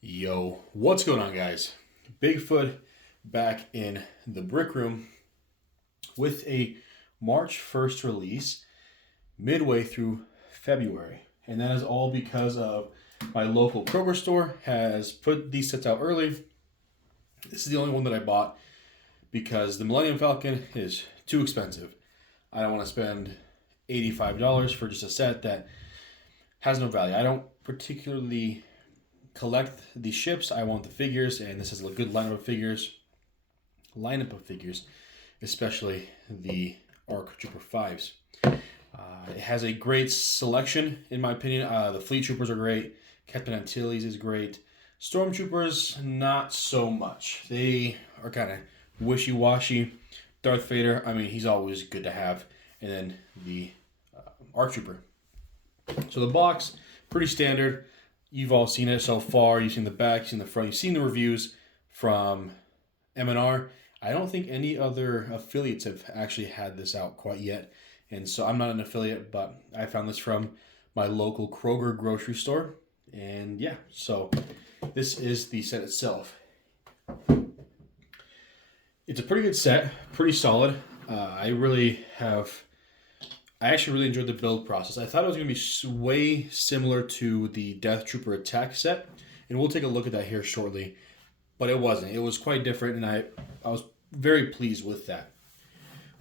Yo, what's going on, guys? Bigfoot back in the brick room with a March 1st release midway through February. And that is all because of my local Kroger store has put these sets out early. This is the only one that I bought because the Millennium Falcon is too expensive. I don't want to spend $85 for just a set that has no value. I don't particularly collect the ships. I want the figures, and this is a good lineup of figures. Especially the ARC Trooper 5s. It has a great selection, in my opinion. The Fleet Troopers are great. Captain Antilles is great. Stormtroopers, not so much. They are kind of wishy-washy. Darth Vader, I mean, he's always good to have. And then the ARC Trooper. So the box, pretty standard. You've all seen it so far. You've seen the back, you've seen the front, you've seen the reviews from M&R. I don't think any other affiliates have actually had this out quite yet. And so I'm not an affiliate, but I found this from my local Kroger grocery store. And yeah, so this is the set itself. It's a pretty good set, pretty solid. I actually really enjoyed the build process. I thought it was going to be way similar to the Death Trooper Attack set, and we'll take a look at that here shortly. But it wasn't. It was quite different, and I was very pleased with that.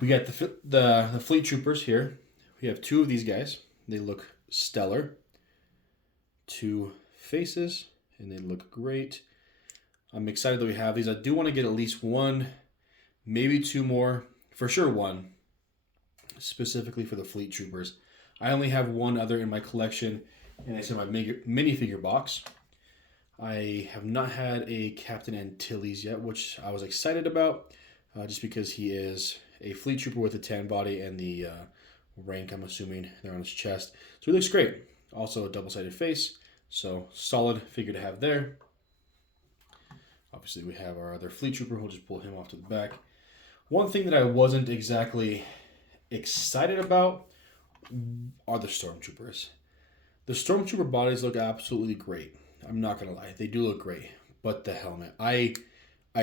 We got the Fleet Troopers here. We have two of these guys. They look stellar. Two faces, and they look great. I'm excited that we have these. I do want to get at least one, maybe two more, for sure one, specifically for the Fleet Troopers. I only have one other in my collection, and it's in my minifigure box. I have not had a Captain Antilles yet, which I was excited about, just because he is a Fleet Trooper with a tan body and the rank, I'm assuming, there on his chest. So he looks great. Also a double-sided face, so solid figure to have there. Obviously, we have our other Fleet Trooper. We'll just pull him off to the back. One thing that I wasn't exactly excited about are the Stormtroopers. The Stormtrooper bodies look absolutely great. I'm not gonna lie, they do look great. But the helmet, I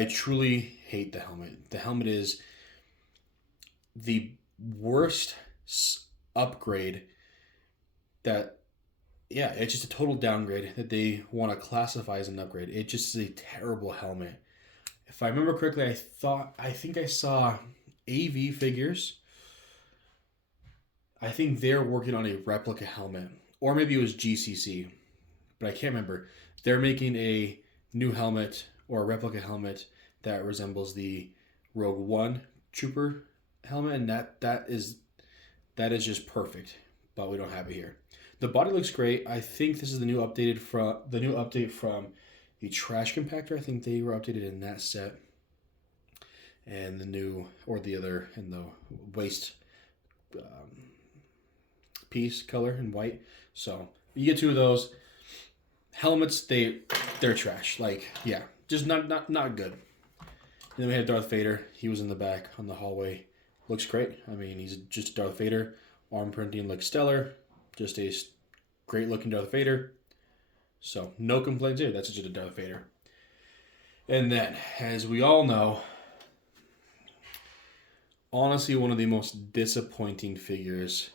truly hate the helmet. The helmet is the worst upgrade. It's just a total downgrade that they want to classify as an upgrade. It just is a terrible helmet. If I remember correctly, I think I saw AV figures. I think they're working on a replica helmet, or maybe it was GCC, but I can't remember. They're making a new helmet or a replica helmet that resembles the Rogue One Trooper helmet, and that is just perfect. But we don't have it here. The body looks great. I think this is the new update from the trash compactor. I think they were updated in that set, and the waist piece color in white. So you get two of those helmets. They're trash. Just not good. And then we have Darth Vader. He was in the back on the hallway. Looks great. I mean, he's just Darth Vader. Arm printing looks stellar. Just a great looking Darth Vader. So no complaints here. That's just a Darth Vader. And then, as we all know, honestly, one of the most disappointing figures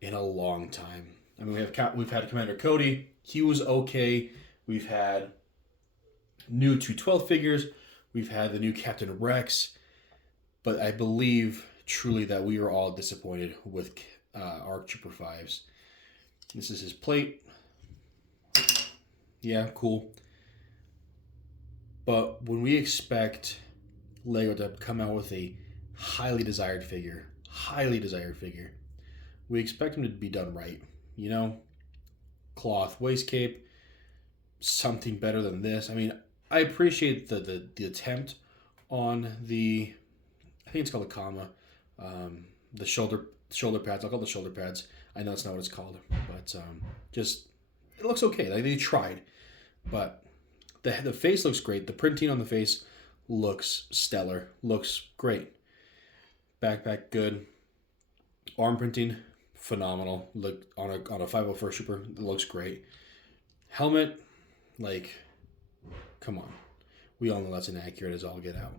in a long time. I mean, we've had Commander Cody. He was okay. We've had new 212 figures. We've had the new Captain Rex. But I believe truly that we were all disappointed with ARC Trooper 5s. This is his plate. Yeah, cool. But when we expect LEGO to come out with a highly desired figure, we expect them to be done right. You know, cloth waist cape, something better than this. I mean, I appreciate the attempt on the, I think it's called a comma, the shoulder pads. I'll call it the shoulder pads. I know it's not what it's called, but just it looks okay. Like they tried, but the face looks great. The printing on the face looks stellar. Looks great. Backpack good. Arm printing phenomenal. Look on a 501st Trooper, it looks great. Helmet, like come on. We all know that's inaccurate as all get out.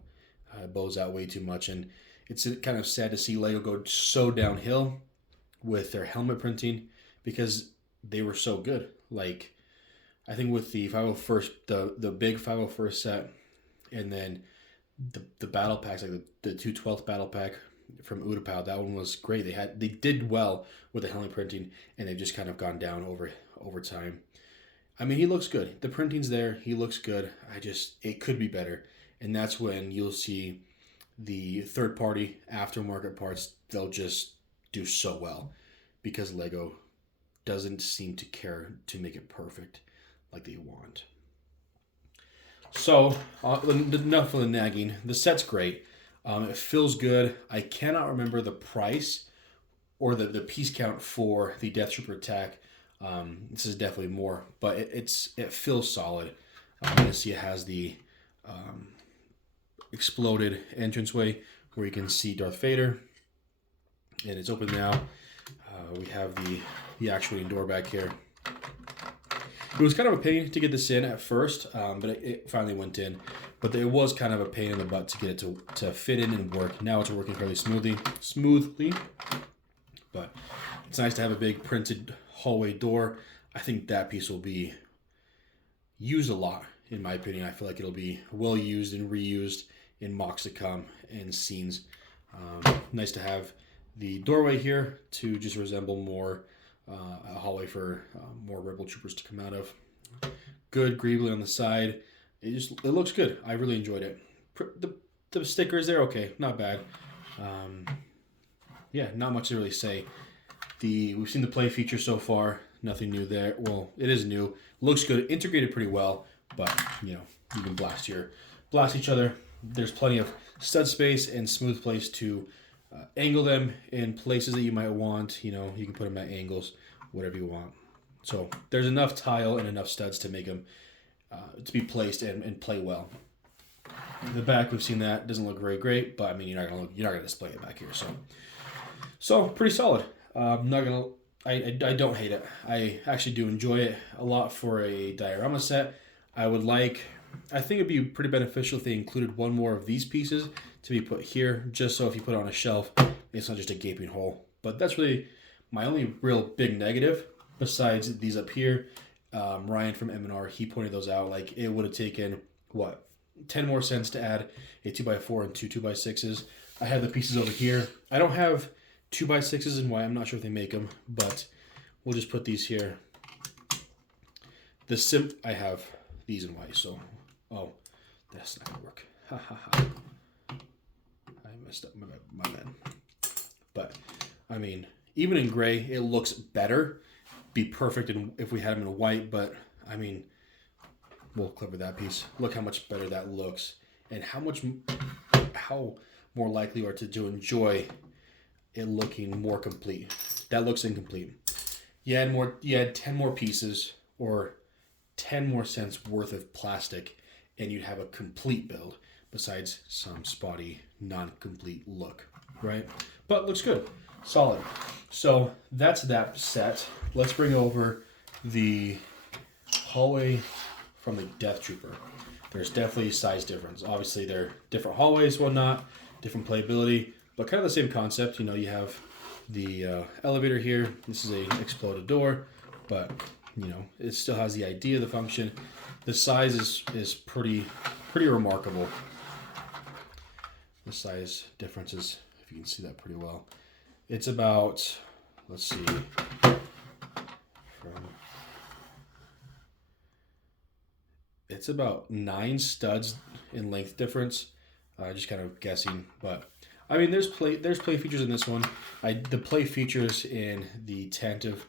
It bows out way too much, and it's kind of sad to see Lego go so downhill with their helmet printing because they were so good. Like, I think with the 501st, the big 501st set, and then the battle packs, like the 2/12 battle pack from Utapau, that one was great. They did well with the helmet printing, and they've just kind of gone down over time. I mean, he looks good. The printing's there. He looks good. It could be better. And that's when you'll see the third-party aftermarket parts, they'll just do so well because Lego doesn't seem to care to make it perfect like they want. So, enough of the nagging. The set's great. It feels good. I cannot remember the price or the piece count for the Death Trooper attack. This is definitely more, but it feels solid. I'm going to see it has the exploded entranceway where you can see Darth Vader, and it's open now. We have the actual door back here. It was kind of a pain to get this in at first, but it finally went in. But it was kind of a pain in the butt to get it to fit in and work. Now it's working fairly smoothly. But it's nice to have a big printed hallway door. I think that piece will be used a lot, in my opinion. I feel like it'll be well used and reused in mocks to come and scenes. Nice to have the doorway here to just resemble more a hallway for more Rebel troopers to come out of. Good greebly on the side. It looks good. I really enjoyed it. The stickers, they're okay, not bad. Yeah, not much to really say. We've seen the play feature so far. Nothing new there. Well, it is new. Looks good. Integrated pretty well, but you can blast each other. There's plenty of stud space and smooth place to angle them in places that you might want. You can put them at angles, whatever you want. So there's enough tile and enough studs to make them to be placed and play well. In the back, we've seen that. Doesn't look very great, but I mean, you're not gonna display it back here. So pretty solid. I don't hate it. I actually do enjoy it a lot for a diorama set. I think it'd be pretty beneficial if they included one more of these pieces to be put here, just so if you put it on a shelf, it's not just a gaping hole. But that's really my only real big negative, besides these up here. Ryan from M&R, he pointed those out. Like, it would have taken, 10 more cents to add a 2x4 and two 2x6s. I have the pieces over here. I don't have 2x6s in white. I'm not sure if they make them, but we'll just put these here. I have these in white, so that's not gonna work. Ha ha ha. I messed up my bad. But I mean, even in gray, it looks better. Be perfect if we had them in white, but I mean, we'll cover that piece. Look how much better that looks, and how more likely you are to enjoy it looking more complete. That looks incomplete. You add 10 more pieces or 10 more cents worth of plastic, and you'd have a complete build besides some spotty, non-complete look, right? But looks good, solid. So that's that set. Let's bring over the hallway from the Death Trooper. There's definitely a size difference. Obviously, they're different hallways, whatnot, different playability, but kind of the same concept. You have the elevator here. This is a exploded door, but it still has the idea, the function. The size is pretty remarkable. The size differences, if you can see that pretty well. It's about, let's see, it's about 9 studs in length difference. Just kind of guessing, but I mean, there's play features in this one. The play features in the Tantive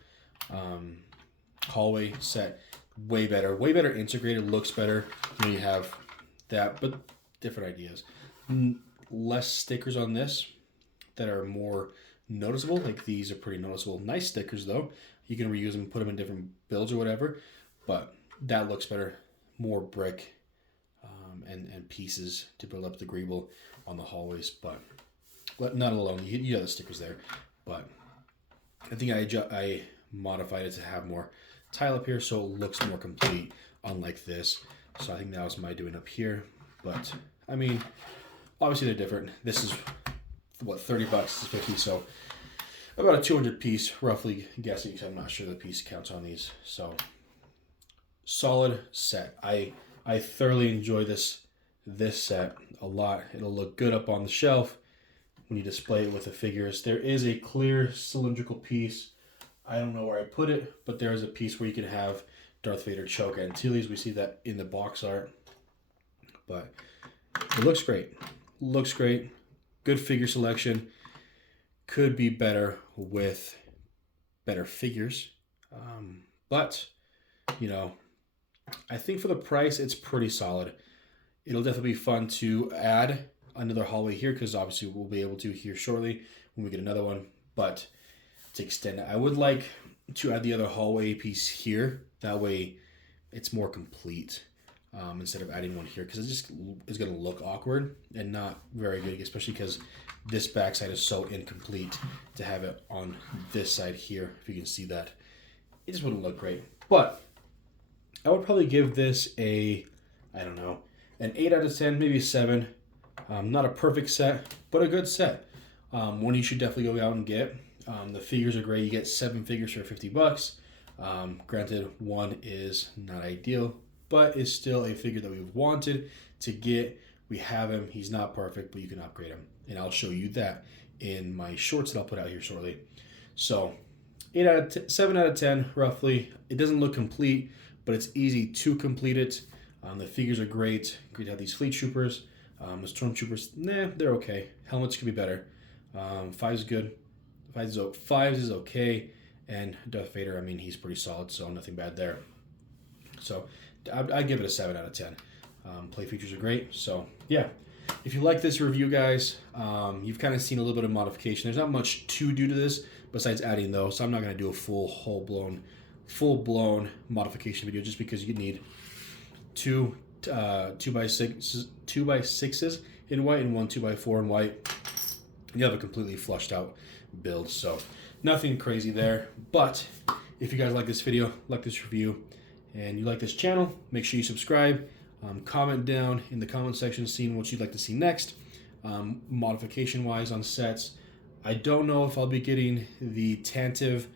hallway set way better integrated, looks better. You have that, but different ideas. Less stickers on this that are more noticeable. Like, these are pretty noticeable. Nice stickers though. You can reuse them, put them in different builds or whatever, but that looks better. More brick and pieces to build up the greeble on the hallways, but not alone. You have the stickers there, but I think I modified it to have more tile up here so it looks more complete, unlike this. So I think that was my doing up here. But I mean, obviously they're different. This is what, 30 bucks, this is 50, so about a 200 piece, roughly guessing, because I'm not sure the piece counts on these. So solid set. I thoroughly enjoy this set a lot. It'll look good up on the shelf when you display it with the figures. There is a clear cylindrical piece. I don't know where I put it, but there is a piece where you can have Darth Vader choke Antilles. We see that in the box art. But it looks great. Looks great. Good figure selection. Could be better with better figures. But, you know, I think for the price, it's pretty solid. It'll definitely be fun to add another hallway here, because obviously we'll be able to here shortly when we get another one. But to extend it, I would like to add the other hallway piece here. That way it's more complete, instead of adding one here, because it just is going to look awkward and not very good, especially because this backside is so incomplete. To have it on this side here, if you can see that, it just wouldn't look great. But I would probably give this a, I don't know, an 8 out of 10, maybe a 7. Not a perfect set, but a good set. One you should definitely go out and get. The figures are great. You get 7 figures for 50 bucks. Granted, one is not ideal, but is still a figure that we've wanted to get. We have him. He's not perfect, but you can upgrade him. And I'll show you that in my shorts that I'll put out here shortly. So 7 out of 10, roughly. It doesn't look complete, but it's easy to complete it. The figures are great. Great to have these fleet troopers. The stormtroopers, they're okay. Helmets could be better. 5 is good. 5 is okay. And Darth Vader, I mean, he's pretty solid, so nothing bad there. So I'd give it a 7 out of 10. Play features are great. So yeah, if you like this review, guys, you've kind of seen a little bit of modification. There's not much to do to this besides adding those. So I'm not going to do a full-blown modification video, just because you need two 2x6s in white and one 2x4 in white. You have a completely flushed out build, so nothing crazy there. But if you guys like this video, like this review, and you like this channel, make sure you subscribe. Comment down in the comment section seeing what you'd like to see next, modification wise on sets. I don't know if I'll be getting the Tantive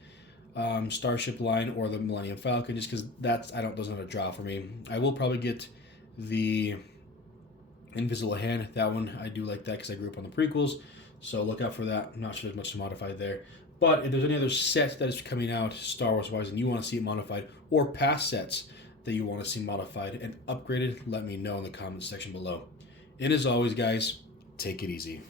Starship line or the Millennium Falcon, just because those aren't a draw for me. I will probably get the Invisible Hand. That one, I do like that because I grew up on the prequels, so look out for that. I'm not sure there's much to modify there. But if there's any other set that is coming out Star Wars wise and you want to see it modified, or past sets that you want to see modified and upgraded, let me know in the comments section below. And as always, guys, take it easy.